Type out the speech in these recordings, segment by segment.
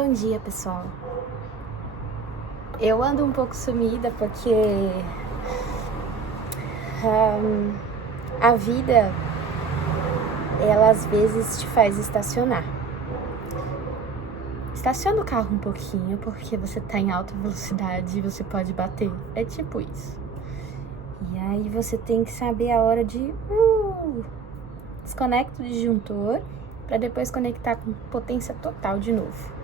Bom dia, pessoal. Eu ando um pouco sumida porque a vida, ela às vezes te faz estacionar. Estaciona o carro um pouquinho porque você tá em alta velocidade e você pode bater. É tipo isso. E aí você tem que saber a hora de desconecta o disjuntor para depois conectar com potência total de novo.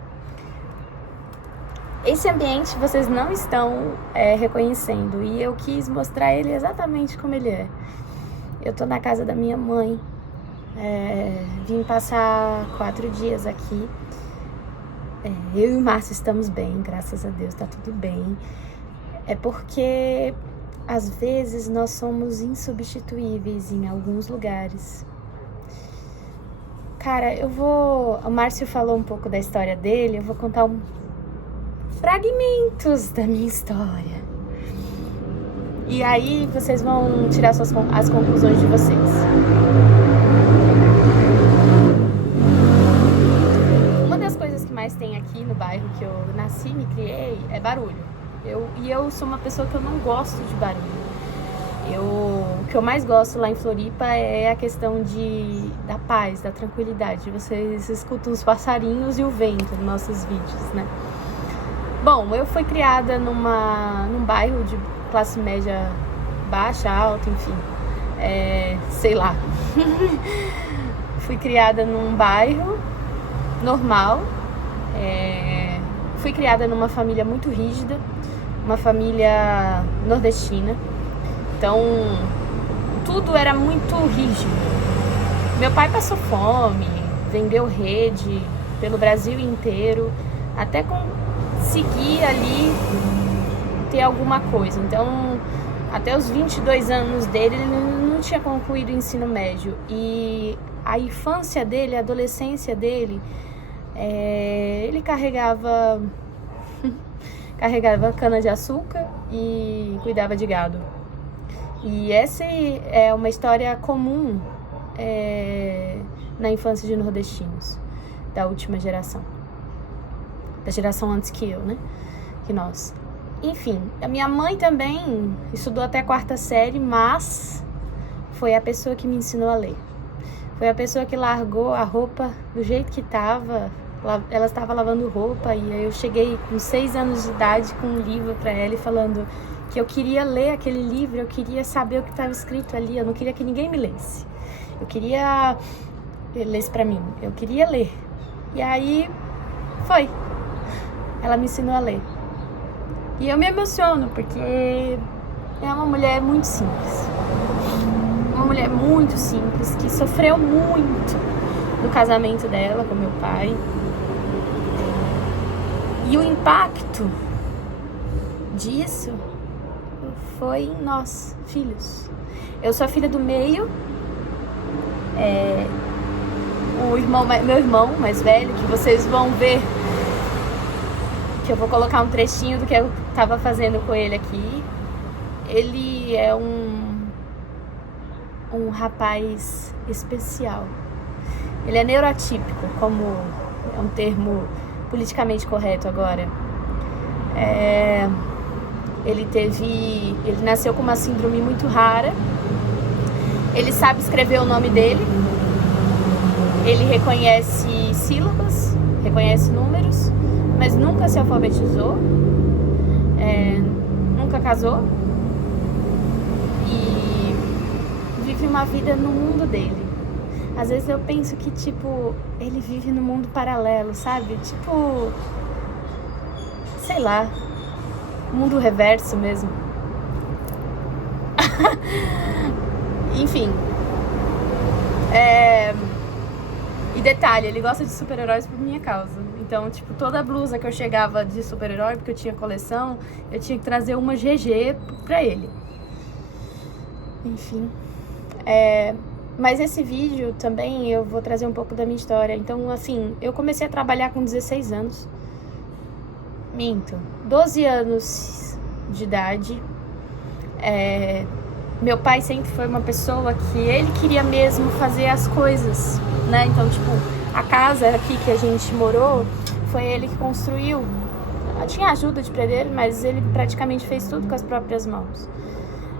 Esse ambiente vocês não estão reconhecendo e eu quis mostrar ele exatamente como ele é. Eu tô na casa da minha mãe, vim passar 4 dias aqui. Eu e o Márcio estamos bem, graças a Deus, tá tudo bem. É porque às vezes nós somos insubstituíveis em alguns lugares. Cara, o Márcio falou um pouco da história dele, eu vou contar fragmentos da minha história. E aí vocês vão tirar as conclusões de vocês. Uma das coisas que mais tem aqui no bairro que eu nasci e me criei é barulho. Eu sou uma pessoa que eu não gosto de barulho. O que eu mais gosto lá em Floripa é a questão da paz, da tranquilidade. Vocês escutam os passarinhos e o vento nos nossos vídeos, né? Bom, eu fui criada num bairro de classe média baixa, alta, enfim, sei lá. Fui criada num bairro normal, fui criada numa família muito rígida, uma família nordestina, então tudo era muito rígido. Meu pai passou fome, vendeu rede pelo Brasil inteiro, até conseguir ali ter alguma coisa. Então, até os 22 anos dele, ele não tinha concluído o ensino médio. E a infância dele, a adolescência dele, ele carregava cana de açúcar e cuidava de gado. E essa é uma história comum na infância de nordestinos, da última geração. Da geração antes que eu, né? Que nós. Enfim, a minha mãe também estudou até a 4ª série, mas foi a pessoa que me ensinou a ler. Foi a pessoa que largou a roupa do jeito que estava. Ela estava lavando roupa e aí eu cheguei com 6 anos de idade com um livro para ela e falando que eu queria ler aquele livro, eu queria saber o que estava escrito ali, eu não queria que ninguém me lesse. Eu queria lesse para mim, eu queria ler. E aí foi. Ela me ensinou a ler. E eu me emociono, porque é uma mulher muito simples. Uma mulher muito simples, que sofreu muito no casamento dela com meu pai. E o impacto disso foi em nós, filhos. Eu sou a filha do meio. Meu irmão mais velho, que vocês vão ver, que eu vou colocar um trechinho do que eu tava fazendo com ele aqui. Ele é um rapaz especial. Ele é neuroatípico, como é um termo politicamente correto agora. Ele nasceu com uma síndrome muito rara. Ele sabe escrever o nome dele. Ele reconhece sílabas, reconhece números, mas nunca se alfabetizou, nunca casou e vive uma vida no mundo dele. Às vezes eu penso que, ele vive no mundo paralelo, sabe? Sei lá, mundo reverso mesmo. Enfim. E detalhe, ele gosta de super-heróis por minha causa. Então, toda blusa que eu chegava de super-herói, porque eu tinha coleção, eu tinha que trazer uma GG pra ele. Enfim. Mas esse vídeo também eu vou trazer um pouco da minha história. Então, assim, eu comecei a trabalhar com 16 anos. Minto. 12 anos de idade. Meu pai sempre foi uma pessoa que ele queria mesmo fazer as coisas, né? Então, a casa aqui que a gente morou foi ele que construiu. Tinha ajuda de pedreiro, mas ele praticamente fez tudo com as próprias mãos.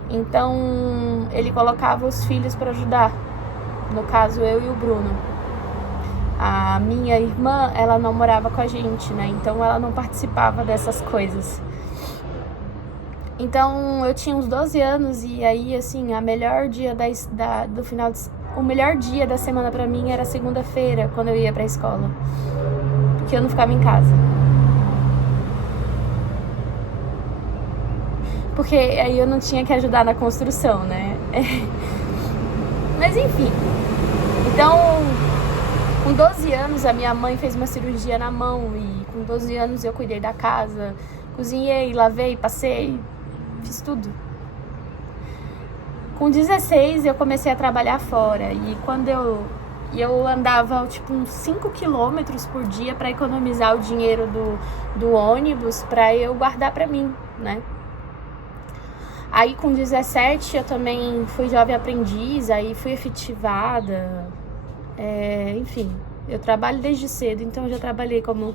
Então, ele colocava os filhos para ajudar. No caso, eu e o Bruno. A minha irmã, ela não morava com a gente, né? Então, ela não participava dessas coisas. Então, eu tinha uns 12 anos e aí, assim, o melhor dia da semana pra mim era segunda-feira, quando eu ia pra escola. Porque eu não ficava em casa. Porque aí eu não tinha que ajudar na construção, né? Mas enfim. Então, com 12 anos, a minha mãe fez uma cirurgia na mão. E com 12 anos eu cuidei da casa. Cozinhei, lavei, passei, fiz tudo. Com 16 eu comecei a trabalhar fora. E quando eu andava tipo uns 5 quilômetros por dia para economizar o dinheiro do ônibus para eu guardar para mim, né? Aí com 17 eu também fui jovem aprendiz, aí fui efetivada, enfim, eu trabalho desde cedo, então eu já trabalhei como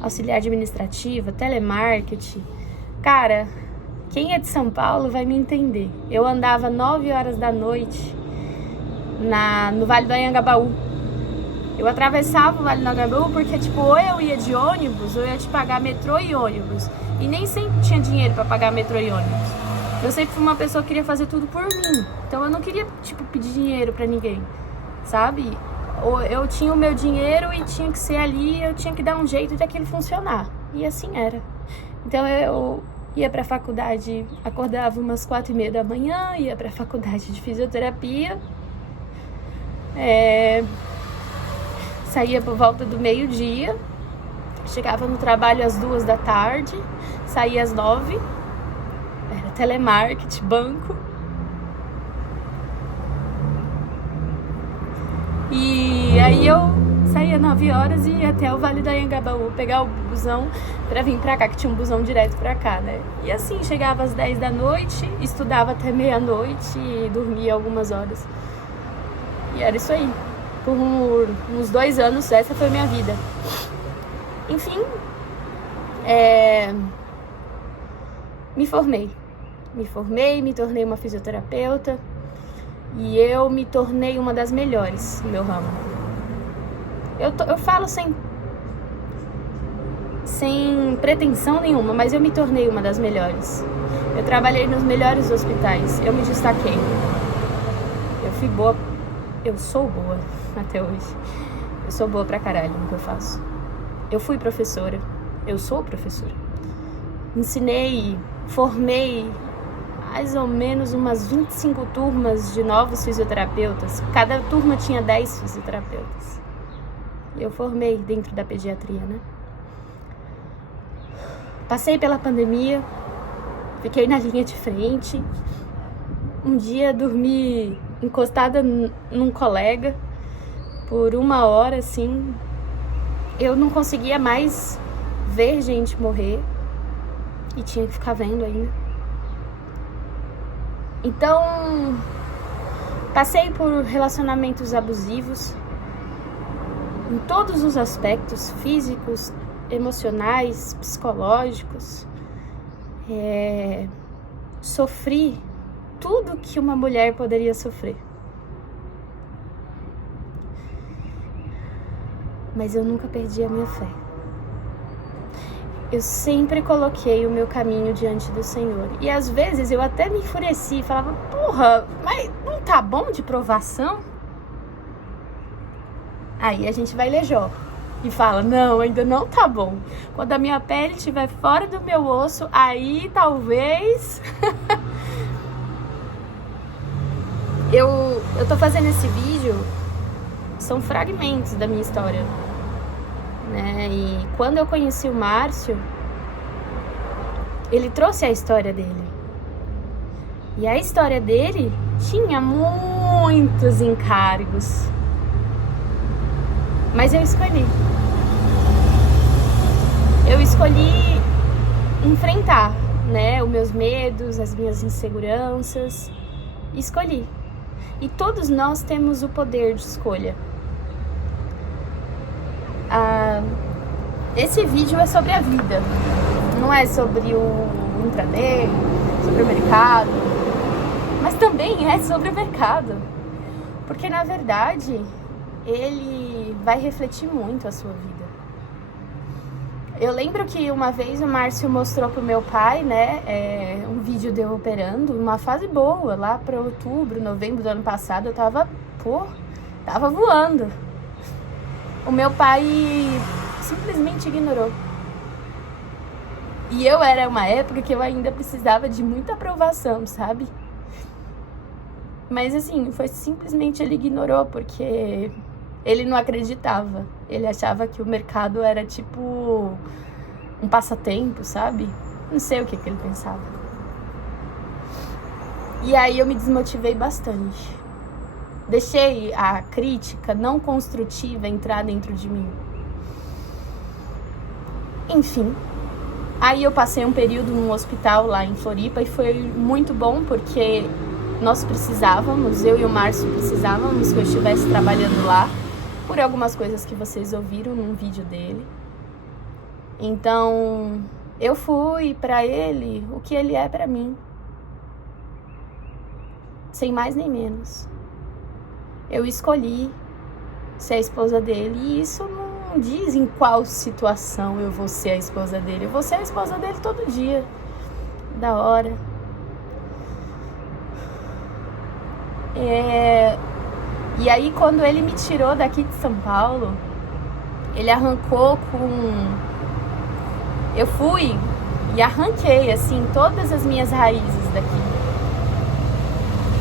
auxiliar administrativa, telemarketing. Cara, quem é de São Paulo vai me entender. Eu andava 9 horas da noite no Vale do Anhangabaú. Eu atravessava o Vale do Anhangabaú porque, tipo, ou eu ia de ônibus ou eu ia te pagar metrô e ônibus. E nem sempre tinha dinheiro pra pagar metrô e ônibus. Eu sempre fui uma pessoa que queria fazer tudo por mim. Então eu não queria, tipo, pedir dinheiro pra ninguém, sabe? Ou eu tinha o meu dinheiro e tinha que ser ali, eu tinha que dar um jeito de aquilo funcionar. E assim era. Então eu ia pra faculdade, acordava umas 4h30 da manhã, ia pra faculdade de fisioterapia. Saía por volta do meio-dia, chegava no trabalho às 2 da tarde, saía às 9. Era telemarketing, banco. E aí eu saía 9 horas e ia até o Vale do Anhangabaú pegar o busão pra vir pra cá, que tinha um busão direto pra cá, né? E assim, chegava às 10 da noite, estudava até meia-noite e dormia algumas horas. E era isso aí. Por uns 2 anos, essa foi a minha vida. Enfim, me formei, me tornei uma fisioterapeuta e eu me tornei uma das melhores no meu ramo. Eu falo sem pretensão nenhuma, mas eu me tornei uma das melhores. Eu trabalhei nos melhores hospitais, eu me destaquei. Eu fui boa, eu sou boa até hoje. Eu sou boa pra caralho no que eu faço. Eu fui professora, eu sou professora. Ensinei, formei mais ou menos umas 25 turmas de novos fisioterapeutas. Cada turma tinha 10 fisioterapeutas. Eu formei dentro da pediatria, né? Passei pela pandemia, fiquei na linha de frente. Um dia dormi encostada num colega por 1 hora, assim. Eu não conseguia mais ver gente morrer e tinha que ficar vendo ainda. Então, passei por relacionamentos abusivos em todos os aspectos, físicos, emocionais, psicológicos. Sofri tudo que uma mulher poderia sofrer. Mas eu nunca perdi a minha fé. Eu sempre coloquei o meu caminho diante do Senhor. E às vezes eu até me enfureci e falava, porra, mas não tá bom de provação? Aí a gente vai ler Jó e fala, não, ainda não tá bom. Quando a minha pele estiver fora do meu osso, aí talvez... Eu tô fazendo esse vídeo, são fragmentos da minha história, né? E quando eu conheci o Márcio, ele trouxe a história dele. E a história dele tinha muitos encargos. Mas eu escolhi. Eu escolhi enfrentar, né, os meus medos, as minhas inseguranças. Escolhi. E todos nós temos o poder de escolha. Esse vídeo é sobre a vida, não é sobre o intraday, sobre o mercado, mas também é sobre o mercado, porque na verdade ele vai refletir muito a sua vida. Eu lembro que uma vez o Márcio mostrou pro meu pai, né, um vídeo de eu operando, uma fase boa, lá para outubro, novembro do ano passado, eu tava voando. O meu pai simplesmente ignorou. E eu era uma época que eu ainda precisava de muita aprovação, sabe? Mas assim, foi simplesmente ele ignorou, porque ele não acreditava. Ele achava que o mercado era tipo um passatempo, sabe? Não sei o que ele pensava. E aí eu me desmotivei bastante. Deixei a crítica não construtiva entrar dentro de mim. Enfim, aí eu passei um período num hospital lá em Floripa e foi muito bom porque nós precisávamos, eu e o Márcio precisávamos que eu estivesse trabalhando lá por algumas coisas que vocês ouviram num vídeo dele. Então, eu fui pra ele o que ele é pra mim. Sem mais nem menos. Eu escolhi ser a esposa dele e isso não diz em qual situação eu vou ser a esposa dele. Eu vou ser a esposa dele todo dia. Da hora. E aí, quando ele me tirou daqui de São Paulo, ele arrancou com... Eu fui e arranquei, assim, todas as minhas raízes daqui.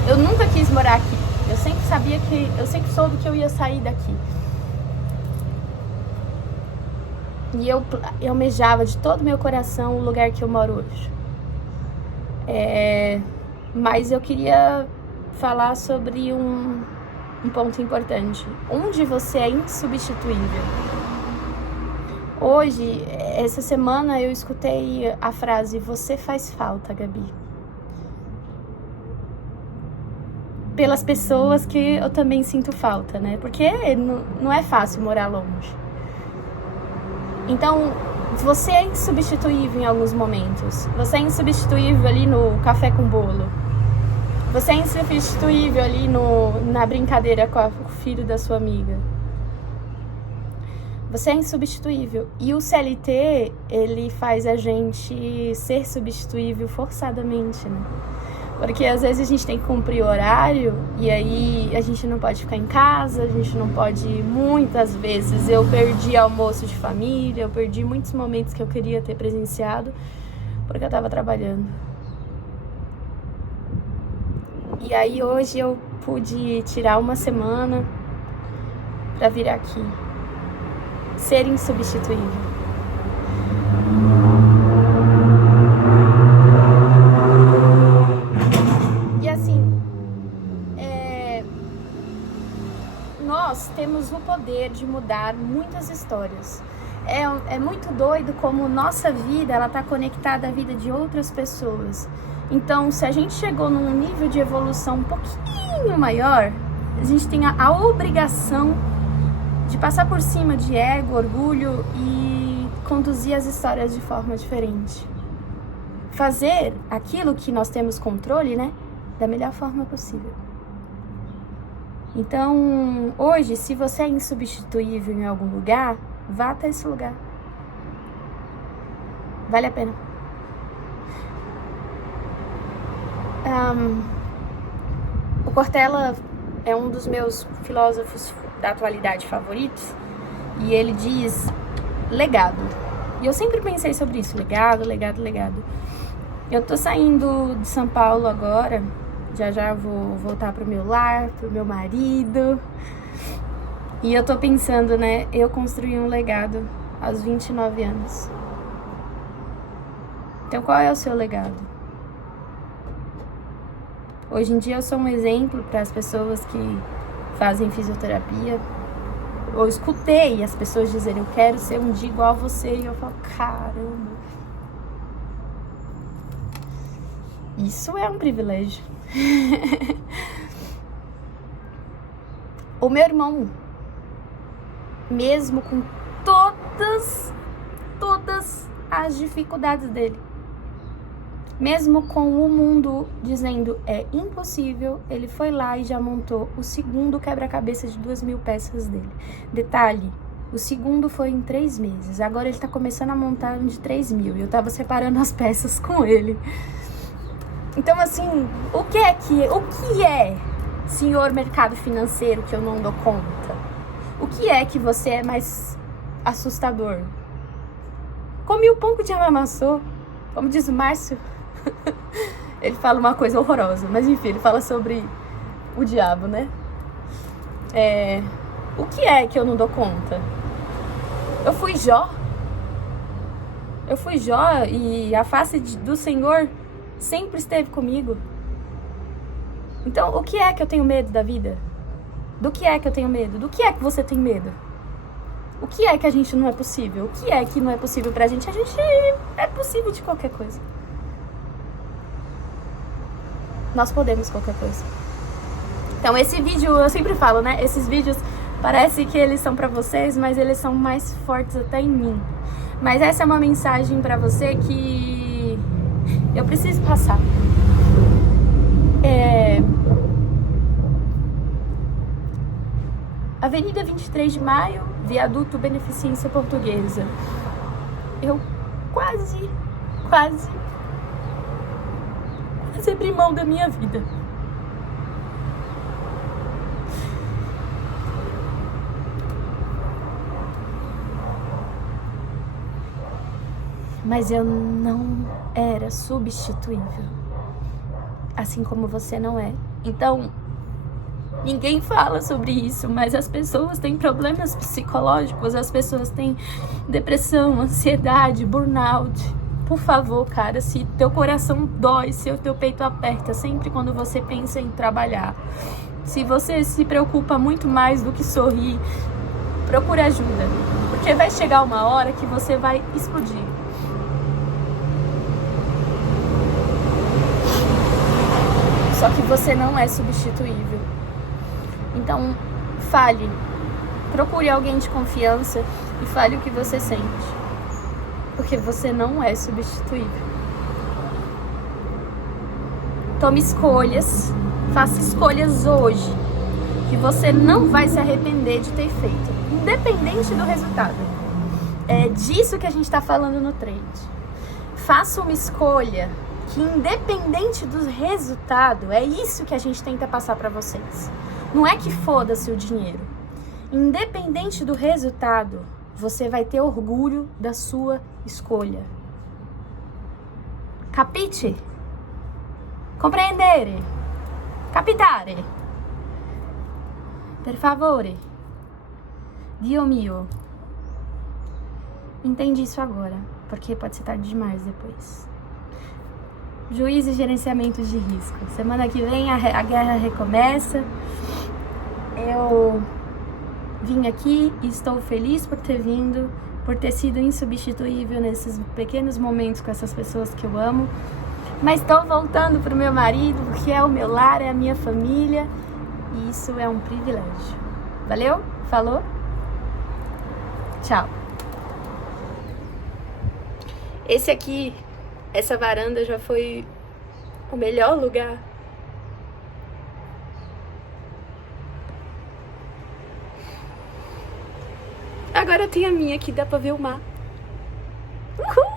Eu nunca quis morar aqui. Eu sempre soube que eu ia sair daqui. E eu almejava de todo o meu coração o lugar que eu moro hoje. Mas eu queria falar sobre um ponto importante. Onde você é insubstituível. Hoje, essa semana, eu escutei a frase: você faz falta, Gabi. Pelas pessoas que eu também sinto falta, né? Porque não é fácil morar longe. Então, você é insubstituível em alguns momentos. Você é insubstituível ali no café com bolo. Você é insubstituível ali na brincadeira com o filho da sua amiga. Você é insubstituível. E o CLT, ele faz a gente ser substituível forçadamente, né? Porque às vezes a gente tem que cumprir o horário e aí a gente não pode ficar em casa, a gente não pode ir. Muitas vezes eu perdi almoço de família, eu perdi muitos momentos que eu queria ter presenciado porque eu tava trabalhando. E aí hoje eu pude tirar uma semana pra vir aqui. Ser insubstituível. Nós temos o poder de mudar muitas histórias. É muito doido como nossa vida ela está conectada à vida de outras pessoas. Então, se a gente chegou num nível de evolução um pouquinho maior, a gente tem a obrigação de passar por cima de ego, orgulho e conduzir as histórias de forma diferente. Fazer aquilo que nós temos controle, né, da melhor forma possível. Então, hoje, se você é insubstituível em algum lugar, vá até esse lugar. Vale a pena. O Cortella é um dos meus filósofos da atualidade favoritos e ele diz legado. E eu sempre pensei sobre isso, legado. Eu tô saindo de São Paulo agora. Já vou voltar pro meu lar, pro meu marido. E eu tô pensando, né? Eu construí um legado aos 29 anos. Então, qual é o seu legado? Hoje em dia eu sou um exemplo para as pessoas que fazem fisioterapia. Eu escutei as pessoas dizerem: eu quero ser um dia igual a você. E eu falo: caramba. Isso é um privilégio. O meu irmão, mesmo com todas todas as dificuldades dele. Mesmo com o mundo dizendo é impossível, ele foi lá e já montou o segundo quebra-cabeça de 2.000 peças dele. Detalhe, o segundo foi em 3 meses. Agora ele tá começando a montar um de 3.000. E eu tava separando as peças com ele. Então, assim, o que é, senhor mercado financeiro, que eu não dou conta? O que é que você é mais assustador? Comi o pão que o diabo amassou. Como diz o Márcio, ele fala uma coisa horrorosa. Mas enfim, ele fala sobre o diabo, né? O que é que eu não dou conta? Eu fui Jó e a face do Senhor sempre esteve comigo. Então, o que é que eu tenho medo da vida? Do que é que eu tenho medo? Do que é que você tem medo? O que é que a gente não é possível? O que é que não é possível pra gente? A gente é possível de qualquer coisa. Nós podemos qualquer coisa. Então, esse vídeo, eu sempre falo, né? Esses vídeos parece que eles são pra vocês, mas eles são mais fortes até em mim. Mas essa é uma mensagem pra você que eu preciso passar. Avenida 23 de Maio, Viaduto Beneficência Portuguesa. Eu quase abri mão da minha vida. Mas eu não era substituível. Assim como você não é. Então, ninguém fala sobre isso, mas as pessoas têm problemas psicológicos, as pessoas têm depressão, ansiedade, burnout. Por favor, cara, se teu coração dói, se o teu peito aperta sempre quando você pensa em trabalhar, se você se preocupa muito mais do que sorrir, procure ajuda. Porque vai chegar uma hora que você vai explodir. Só que você não é substituível. Então, fale. Procure alguém de confiança e fale o que você sente. Porque você não é substituível. Tome escolhas. Faça escolhas hoje. Que você não vai se arrepender de ter feito. Independente do resultado. É disso que a gente está falando no trade. Faça uma escolha que, independente do resultado, é isso que a gente tenta passar para vocês. Não é que foda-se o dinheiro. Independente do resultado, você vai ter orgulho da sua escolha. Capite? Compreendere? Capitare? Per favore? Dio mio. Entende isso agora, porque pode ser tarde demais depois. Juízo e gerenciamento de risco. Semana que vem a guerra recomeça. Eu vim aqui e estou feliz por ter vindo, por ter sido insubstituível nesses pequenos momentos com essas pessoas que eu amo. Mas estou voltando pro meu marido, que é o meu lar, é a minha família. E isso é um privilégio. Valeu? Falou? Tchau. Esse aqui, essa varanda já foi o melhor lugar. Agora tem a minha que dá pra ver o mar. Uhul!